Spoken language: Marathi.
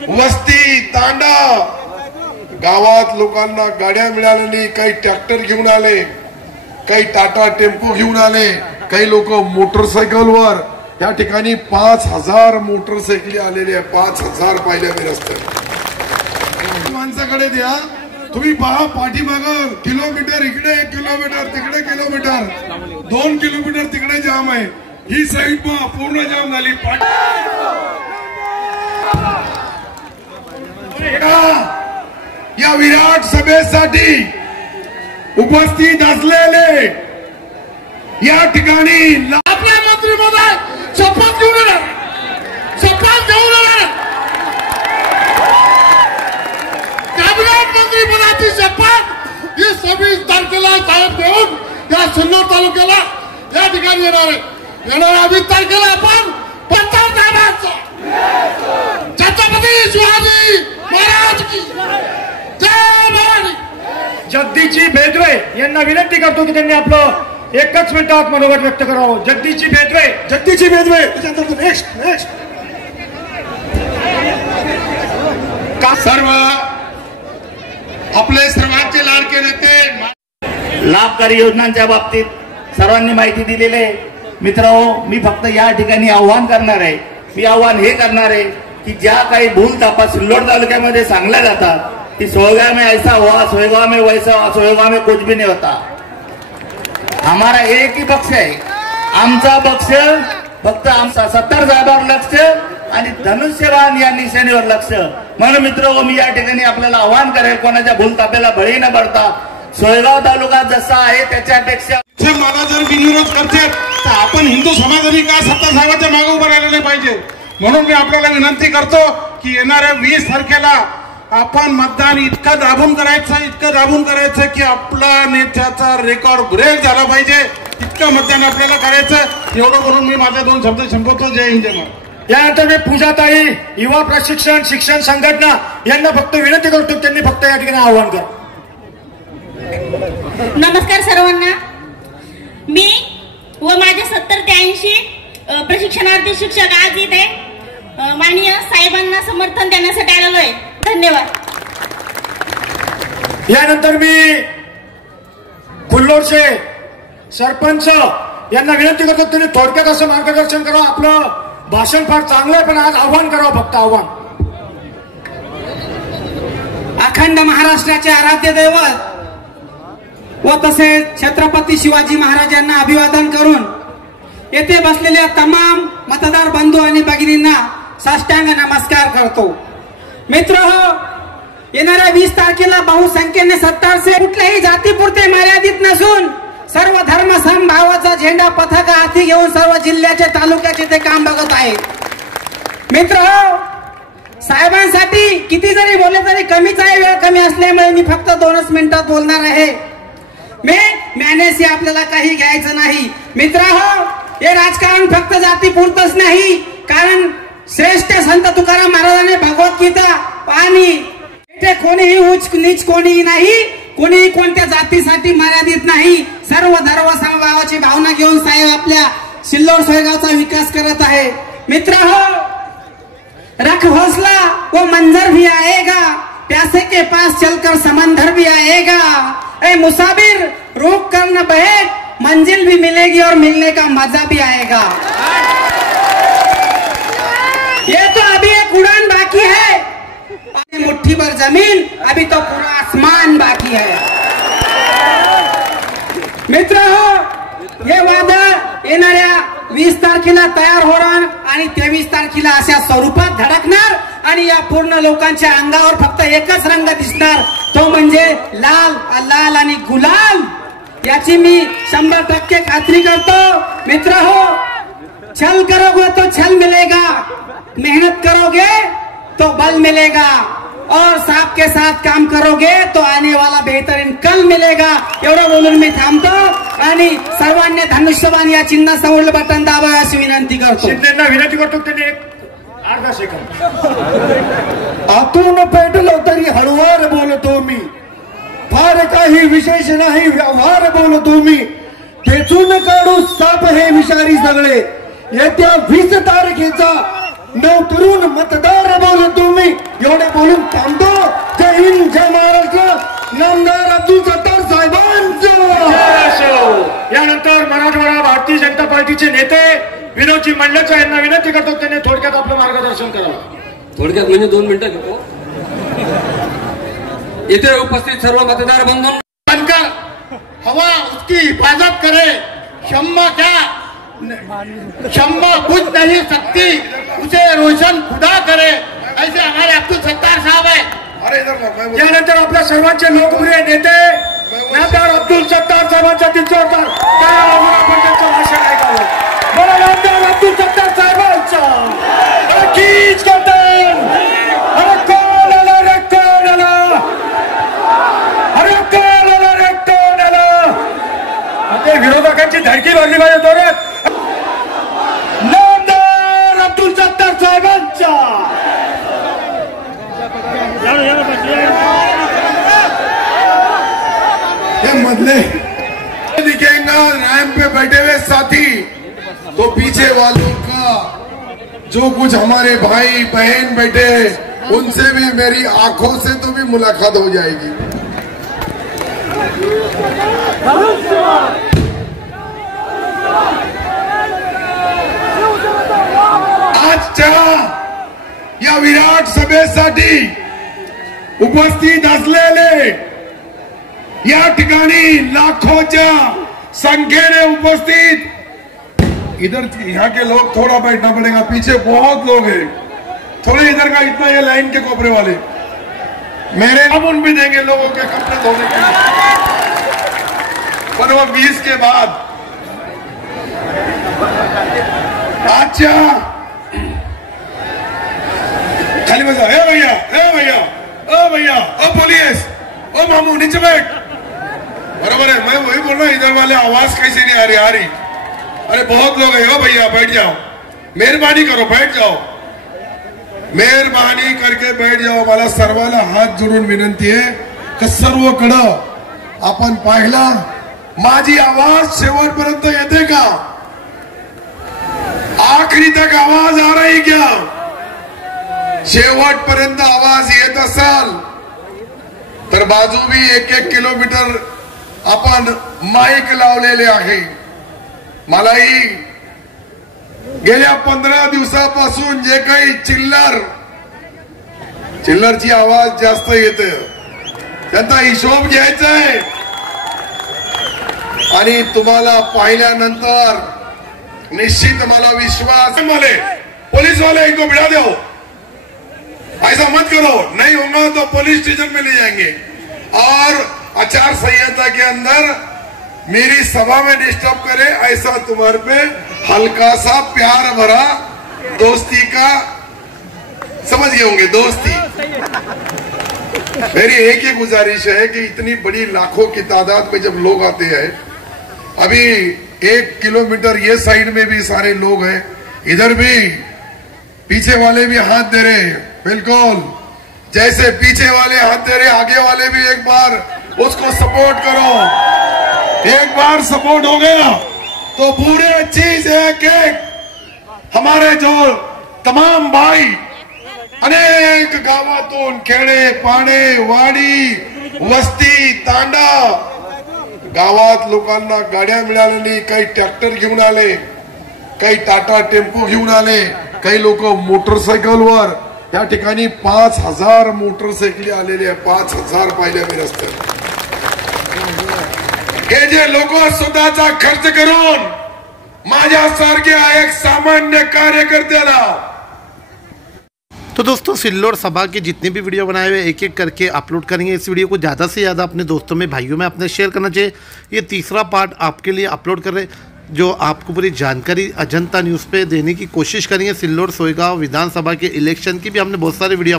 वस्ती तांडा गावात लोकांना गाड्या मिळाल्या नाही, काही ट्रॅक्टर घेऊन आले, काही टाटा टेम्पो घेऊन आले, काही लोक मोटरसायकलवर। या ठिकाणी 5000 मोटरसायकली आलेले आहे, 5000 पाहिल्या मी रस्त्यावर। माणसाकडे द्या तुम्ही पहा, पाठीमाग किलोमीटर इकडे, किलोमीटर तिकडे, किलोमीटर 2 किलोमीटर तिकडे जाम आहे, ही साईड पहा पूर्ण जाम झाली। या विराट सभेसाठी उपस्थित असलेले या ठिकाणी आपल्या मंत्री महोदय शपथ घेऊन येणार, शपथ घेऊन येणार, कॅबिनेट मंत्री पदाची शपथ ही 26 तारखेला साहेब देऊन या सिन्नर तालुक्याला या ठिकाणी येणार आहे। येणाऱ्या 20 तारखेला आपण छत्रपती शिवाजी महाराज की जय भवानी। जगदीशजी बेदरे यांना विनंती करतो की त्यांनी आपलं 1 मिनिटात मनोगत व्यक्त करावं। जगदीशजी बेदरे, जगदीशजी बेदरे नेक्स्ट सर्व आपले सर्वांचे लाडके नेते लाभकारी योजनांच्या बाबतीत सर्वांनी माहिती दिलेली आहे। मित्रांनो, मी फक्त या ठिकाणी आव्हान करणार आहे, मी आव्हान हे करणार आहे की ज्या काही भूल तापा सिल्लोड तालुक्यामध्ये सांगल्या जातात की सोयगांव में ऐसा हुआ, सोयगांव में वैसा हुआ, सोयगांव में कुछ भी नहीं होता। हमारा एक ही पक्ष आहे, आमचा पक्ष फक्त आमचा 70 साहेबांवर लक्ष आणि धनुष्यबाण या निशाणीवर लक्ष। म्हणून मित्रांनो, मी या ठिकाणी आपल्याला आव्हान करेल, कोणाच्या भूल तापेला बळी न पडता सोयगाव तालुका जसा आहे त्याच्यापेक्षा मला जर विरोध करते तर आपण हिंदू समाजाने का 70 साहेबांच्या मागे उभं राहिलं नाही पाहिजे। म्हणून मी आपल्याला विनंती करतो की येणाऱ्या 20 तारखेला आपण मतदान इतकं दाबून करायचं की आपला नेत्याचा रेकॉर्ड ब्रेक झाला पाहिजे, इतकं मतदान आपल्याला करायचं। एवढं करून मी माझे 2 शब्द संपवतो। जय हिंद, जय महाराष्ट्र। यानंतर मी पूजाताई युवा प्रशिक्षण शिक्षण संघटना यांना फक्त विनंती करतो, त्यांनी फक्त या ठिकाणी आव्हान करा। नमस्कार सर्वांना, मी व माझे 70 ते 80 प्रशिक्षणार्थी शिक्षक आज इथे माननीय साहेबांना समर्थन देण्यासाठी आलेलो आहे। धन्यवाद। यानंतर मी कुल्लोरचे सरपंच यांना विनंती करतो, त्यांनी थोडक्यात असं मार्गदर्शन करावं। आपलं भाषण फार चांगलं आहे, पण आज आव्हान करावं, फक्त आव्हान। अखंड महाराष्ट्राचे आराध्य दैवत व तसेच छत्रपती शिवाजी महाराजांना अभिवादन करून येथे बसलेल्या तमाम मतदार बंधू आणि भगिनींना साष्टांग नमस्कार करतो। मित्रहो, येणाऱ्या 20 तारखेला बहुसंख्येने 70 से कुठल्याही जातीपुरते मर्यादित नसून सर्व धर्म समभावाचा झेंडा पथक हाती घेऊन सर्व जिल्ह्याचे तालुक्याचे ते काम बघत आहेत। मित्रहो, साहेबांसाठी किती जरी बोलले तरी कमीच आहे, वेळ कमी असल्यामुळे मी फक्त 2 मिनिटात बोलणार आहे। मॅनेसी आपल्याला काही घ्यायचं नाही। मित्रहो, हे राजकारण फक्त जातीपुरतच नाही, कारण श्रेष्ठ संत तुकाराम महाराजांनी भगवद्गीता आणि इथे कोणीही उच्च नीच कोणीही नाही, कोणीही कोणत्या जातीसाठी मर्यादित नाही, सर्व धर्म समभावाची भावना घेऊन साहेब आपल्या सिल्लोड सोयगावचा विकास करत आहे। मित्रहो, रख हौसला वो मंजर भी आएगा, प्यासे के पास चलकर समंदर भी आएगा। ए मुसाफिर, रोक कर न बैठ, मंजिल भी मिलेगी और मिलने का मजा भी आएगा। ये तो अभी एक उड़ान बाकी है, मुट्ठी भर जमीन, अभी तो पूरा आसमान बाकी है। मित्रहो, हे वादळ येणाऱ्या 20 तारखेला तयार होणार आणि 23 तारखेला अशा स्वरूपात धडकणार आणि या पूर्ण लोकांच्या अंगावर फक्त एकच रंग दिसणार, तो म्हणजे लाल, लाल आणि गुलाल। याची मी 100% खात्री करतो। मित्रहो, छल करोगे तो छल मिलेगा, मेहनत करोगे तो बल मिलेगा और साथ के साथ काम करोगे तो आने वाला बेहतरीन कल मिलेगा। एवढं बोलून मी थांबतो आणि सर्वांनी धनुष्यबाण या चिन्हासमोर बटन दाबावे अशी विनंती करतो। शिंदेना विनंती करतो, त्यांनी अर्धा सेकंद। आतून पेटलो तरी हळुवार बोलतो मी, फार काही विशेष नाही व्यवहार बोलतो मी, ठेचून काढू साप हे विषारी सगळे, येत्या 20 तारखेचा 9 तरुण मतदार बोलतो मी। एवढे बोलून थांबतो. जय हिंद, जय महाराष्ट्र. नामदार अब्दुल सत्तार साहेबांचं. यानंतर मराठवाडा भारतीय जनता पार्टीचे नेते विनोदजी मंडलचा यांना विनंती करतो त्यांनी थोडक्यात आपलं मार्गदर्शन करावं. थोडक्यात म्हणजे 2 मिनिटं घेतो. येथे उपस्थित सर्व मतदार बंधूंना हवा उसकी हिफाजत करे. शम्मा बुझ नहीं सकती, उसे रोशन खुदा करे. ऐसे हमारे अब्दुल सत्तार साहब है. अरे इधर त्यानंतर आपल्या सर्वांचे लोकप्रिय नेते नामदार अब्दुल सत्तार साहेबांच्या तिथं आपण त्यांचं भाषण ऐकावं. मला नामदार अब्दुल सत्तार साहेबांचं कीच करतात. अरे कोण आला रे, कोण आला, अरे कोण आला रे, कोण आला. आता विरोधकांची धडकी भरली पाहिजे जोरात. नामदार अब्दुल सत्तार साहेबांचा. ये मदले दिखेगा रैंप पे बैठे हुए साथी, तो पीछे वालों का जो कुछ हमारे भाई बहन बैठे उनसे भी मेरी आंखों से तो भी मुलाकात हो जाएगी. आजच्या या विराट सभेसाठी उपस्थित असलेले या ठिकाणी लाखोंच्या संख्येने उपस्थित. इधर यहाँ के लोग थोड़ा बैठना पड़ेगा, पीछे बहुत लोग हैं. थोड़े इधर का इतना ये लाइन के कोपरे वाले मेरे साबुन भी देंगे लोगों के कपड़े धोने के लिए, पर वो 20 के बाद. अच्छा खाली बजा. ए भैया, ए भैया, ओ भैया, ओ पुलिस, ओ मामू नीचे बैठ. बराबर है, मैं वही बोल रहा हूँ. इधर वाले आवाज कैसे नहीं आ रही. अरे बहुत लोग हैं. ओ भैया बैठ जाओ, मेहरबानी करो बैठ जाओ, मेहरबानी करके बैठ जाओ. मला सर्वाला हात जोडून विनंती आहे की सर्वकडं आपण पाहिला. माझी आवाज शेवटपर्यंत येते का? आखरी तक आवाज आ रही क्या? शेवटपर्यंत आवाज येत असाल तर बाजूबी 1-1 किलोमीटर आपण माईक लावलेले आहे. मलाही गेल्या 15 दिवसापासून जे काही चिल्लरची आवाज जास्त येते त्यांचा हिशोब घ्यायचा आहे. आणि तुम्हाला पाहिल्यानंतर निश्चित मला विश्वास. पुलिस वाले इनको बिठा दो, ऐसा मत करो, नहीं होगा तो पुलिस स्टेशन में ले जाएंगे. और आचार संहिता के अंदर मेरी सभा में डिस्टर्ब करे ऐसा तुम्हारे पे हल्का सा प्यार भरा दोस्ती का समझ गए होंगे. दोस्ती मेरी एक ही गुजारिश है कि इतनी बड़ी लाखों की तादाद में जब लोग आते हैं, अभी 1 किलोमीटर ये साइड में भी सारे लोग हैं, इधर भी पीछे वाले भी हाथ दे रहे हैं. बिल्कुल जैसे पीछे वाले हाथ दे रहे आगे वाले भी एक बार उसको सपोर्ट करो. एक बार सपोर्ट हो गया तो पूरे चीज एक हमारे जो तमाम भाई अनेक गावातून खेडे पाणे वाडी वस्ती तांडा गावात लोकांना गाड्या मिळाल्या नाही. काही ट्रॅक्टर घेऊन आले, काही टाटा टेम्पो घेऊन आले, काही लोक मोटरसायकलवर. या ठिकाणी 5000 मोटरसायकली आलेले आहे. 5000 पाहिल्या मी रस्त्यात. हे जे लोक स्वतःचा खर्च करून माझ्यासारख्या एक सामान्य कार्यकर्त्याला. तो दोस्तों सिल्लोड सभा के जितने भी वीडियो बनाए हुए एक एक करके अपलोड करेंगे. इस वीडियो को ज़्यादा से ज़्यादा अपने दोस्तों में भाइयों में अपने शेयर करना चाहिए. ये तीसरा पार्ट आपके लिए अपलोड कर रहे जो आपको पूरी जानकारी अजंता न्यूज़ पे देने की कोशिश करेंगे. सिल्लोड सोयगांव विधानसभा के इलेक्शन की भी हमने बहुत सारे वीडियो